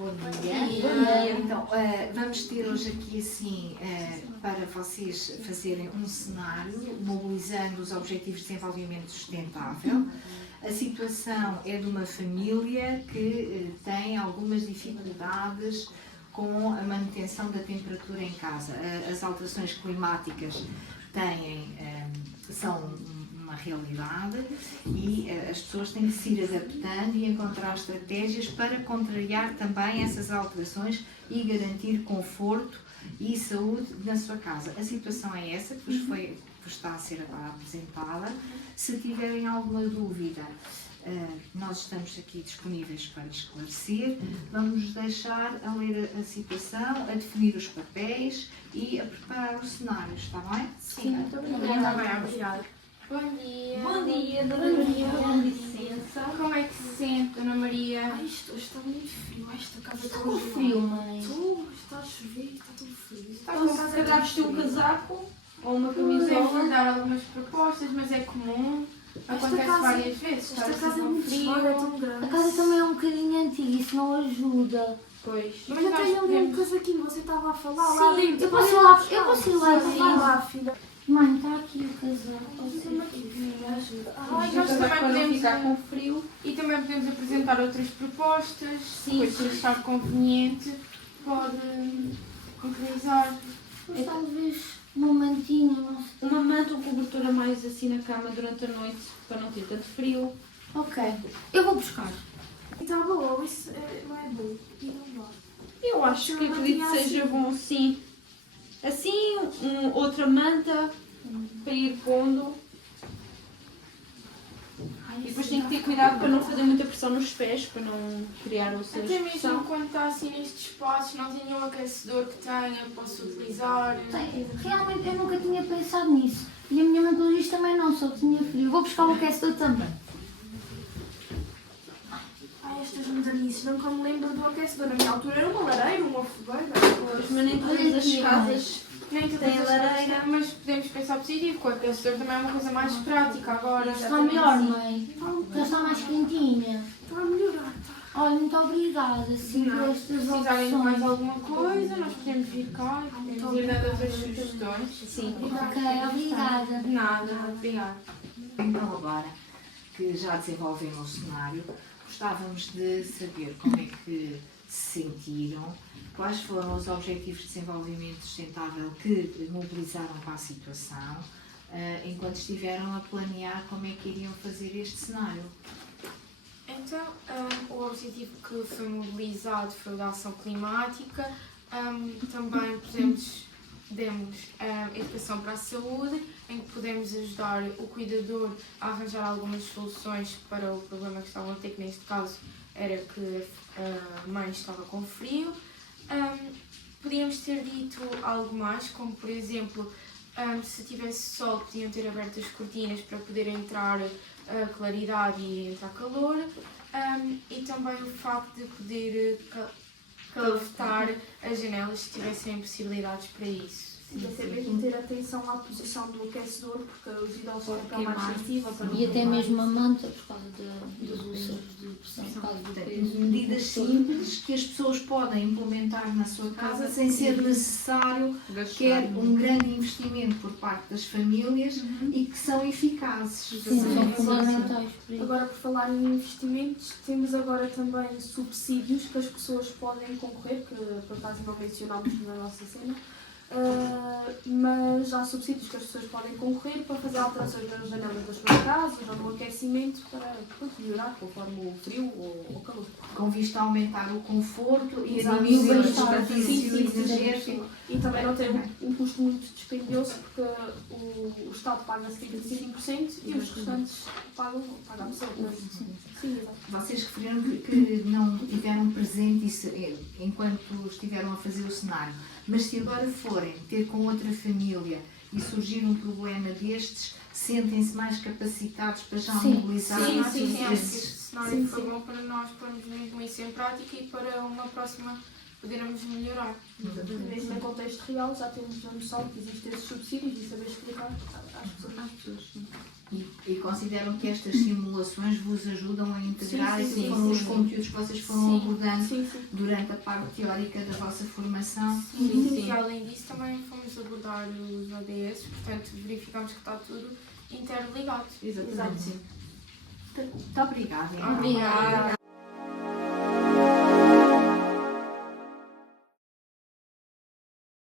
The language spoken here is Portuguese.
Bom dia. Então, vamos ter hoje aqui assim, para vocês fazerem um cenário, mobilizando os Objetivos de Desenvolvimento Sustentável. A situação é de uma família que tem algumas dificuldades com a manutenção da temperatura em casa. As alterações climáticas são uma realidade e as pessoas têm que se ir adaptando e encontrar estratégias para contrariar também essas alterações e garantir conforto e saúde na sua casa. A situação é essa que vos está a ser apresentada. Se tiverem alguma dúvida, nós estamos aqui disponíveis para esclarecer. Vamos deixar a ler a situação, a definir os papéis e a preparar os cenários, está bem? Sim, muito obrigada. Bom dia. Bom dia, Dona Maria. Com licença. Como é que se sente, Dona Maria? Ai, isto está muito frio. Ai, esta casa Está com frio, mãe? Está a chover, está tudo frio. Então, se calhar vestiu um casaco ou uma Podemos camisola. dar algumas propostas, mas é comum. Acontece várias vezes. Esta casa é muito esmada, é tão grande. A casa também é um bocadinho antiga, isso não ajuda. Pois. Mas eu tenho ali um casaquinho, você estava a falar lá Sim, dentro. eu posso ir lá, eu posso ir lá, Sim, vai lá, filha. Mãe, está aqui o casaco. Nós Nós também podem podemos ficar com frio. E também podemos apresentar outras propostas. Depois, se achar conveniente, pode concretizar. Mas talvez uma mantinha, não sei. Uma manta ou cobertura mais assim na cama durante a noite para não ter tanto frio. Ok, eu vou buscar. Está bom, isso não é bom. E não vai. Eu acho que acredito que seja bom, sim. Assim, outra manta para ir pondo. E depois tem que ter cuidado para não fazer muita pressão nos pés, para não criar ulceras Até de mesmo pressão. quando está assim nestes espaços, não tem nenhum aquecedor que tenha, posso utilizar. Realmente eu nunca tinha pensado nisso. E a minha mãe, pelo visto, também não, só tinha frio. Vou buscar o aquecedor também. Ai, estas modernices, nunca me lembro do aquecedor. Na minha altura era uma lareira, uma fogueira. Mas nem todas as casas Nem todas têm as lareira. casas, mas podemos pensar positivo, com o aquecedor também é uma coisa mais prática agora. Está melhor, mãe. Já está mais quentinha. Está a melhorar, está. Olha, muito obrigada, sim, por Não, estas se precisarem de mais opções. alguma coisa, nós podemos vir cá e podemos ir dando outras sugestões. Sim. Ok, obrigada. Nada, obrigada. Então agora que já desenvolvemos o cenário, gostávamos de saber como é que se sentiram, quais foram os Objetivos de Desenvolvimento Sustentável que mobilizaram para a situação, enquanto estiveram a planear como é que iriam fazer este cenário. Então, o objetivo que foi mobilizado foi o da ação climática. Também demos educação para a saúde, em que podemos ajudar o cuidador a arranjar algumas soluções para o problema que estavam a ter, que neste caso era que a mãe estava com frio. Podíamos ter dito algo mais, como por exemplo, se tivesse sol, podiam ter aberto as cortinas para poder entrar claridade e entrar calor, e também o facto de poder caleftar as janelas se tivessem possibilidades para isso. Você mesmo ter atenção à posição do aquecedor, porque os idosos ficam mais sensíveis. E até mesmo a manta, por causa das úlceras de pressão, por causa do peso. Medidas simples que as pessoas podem implementar na sua casa sem ser necessário quer um grande investimento por parte das famílias e que são eficazes. Sim, são fundamentais para isso. Agora, por falar em investimentos, temos agora também subsídios que as pessoas podem concorrer, que por acaso não mencionámos na nossa cena. Mas há subsídios que as pessoas podem concorrer para fazer alterações nas janelas das suas casas ou no aquecimento para melhorar conforme o frio ou o calor. Com vista a aumentar o conforto e a Exato. diminuir o Sim, desperdício sim, energético. E também não tem um custo muito dispendioso porque o Estado paga 75% e os restantes pagam a pessoa. Sim, exato. Vocês referiram que não tiveram presente isso enquanto estiveram a fazer o cenário, mas se agora forem ter com outra família e surgir um problema destes, sentem-se mais capacitados para já mobilizar Acho que este esses... cenário foi bom para nós pormos mesmo isso em prática e para uma próxima podermos melhorar. Mesmo em contexto real, já temos a noção que existem esses subsídios e saber explicar às pessoas. E consideram que estas simulações vos ajudam a integrar Sim, aquilo sim, que foram sim, os sim. conteúdos que vocês foram Sim, abordando sim, sim. durante a parte teórica da vossa formação? E além disso também fomos abordar os ODS, portanto verificamos que está tudo interligado. Exatamente. Exato. Muito obrigada. Obrigada.